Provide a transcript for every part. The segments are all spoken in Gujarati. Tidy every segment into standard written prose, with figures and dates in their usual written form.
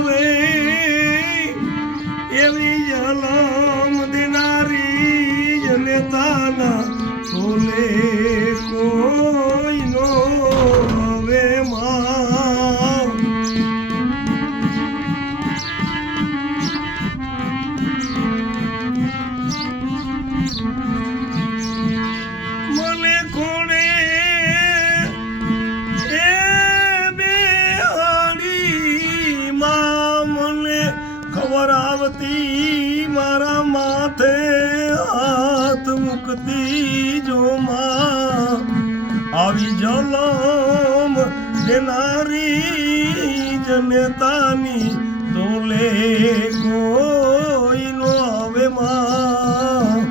આવે એવી જલમ દેનારી જનેતાના તોલે કોઈ નો હવે માં મને કોણે એ બેહાડી માં મને ખબર આવતી મારા માથે હાથ મુકતી જો માં આવી જલમ દેનારી જનેતાની તોલે કોઈ નો આવે માં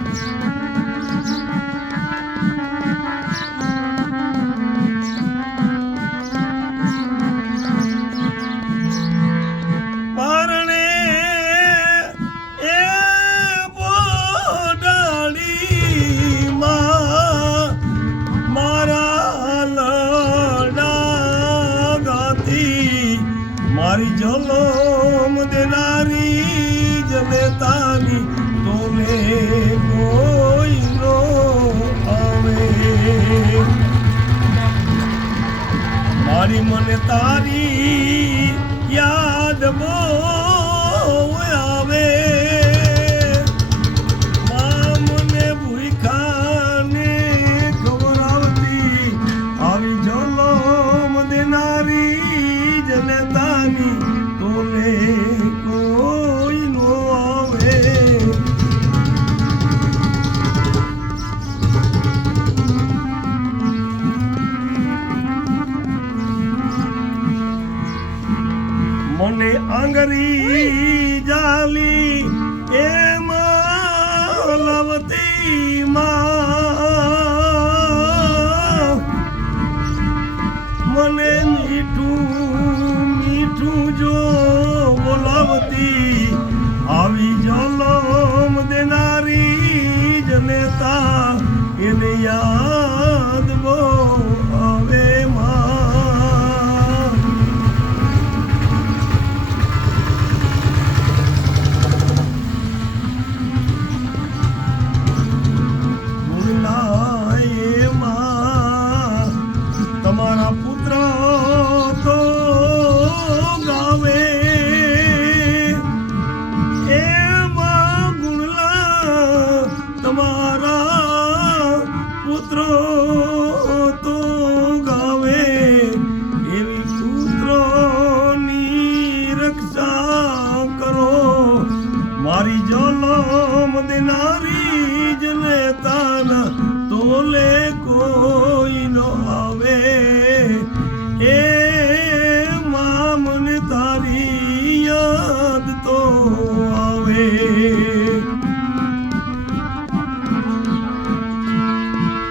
મારી જલમ દેનારી જનેતાની તોલે કોઈ નો આવે મારી મને તારી યાદ બહુ આવે માં મને ભૂખાને ખબર આવતી આવી જલમ દેનારી જનેતાની તોલે કોઈ નો આવે મને આંગરી જાલી એમાં લવતી માં મને મીઠું જો બોલાવતી આવી જલમ દેનારી જનેતા એને યાદ બહુ આવે માં બોલાય માં તમારા પુત્ર તો ગાવે એમાં ગુણલા તમારા પુત્રો તો ગાવે એવી પુત્રોની રક્ષા કરો મારી જલમ દેનારી જનેતાના તોલે કોઈ નો આવે એ માં મને તારી યાદ તો આવે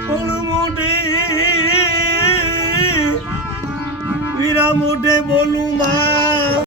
પણ મોઢે વીરા મોઢે બોલું માં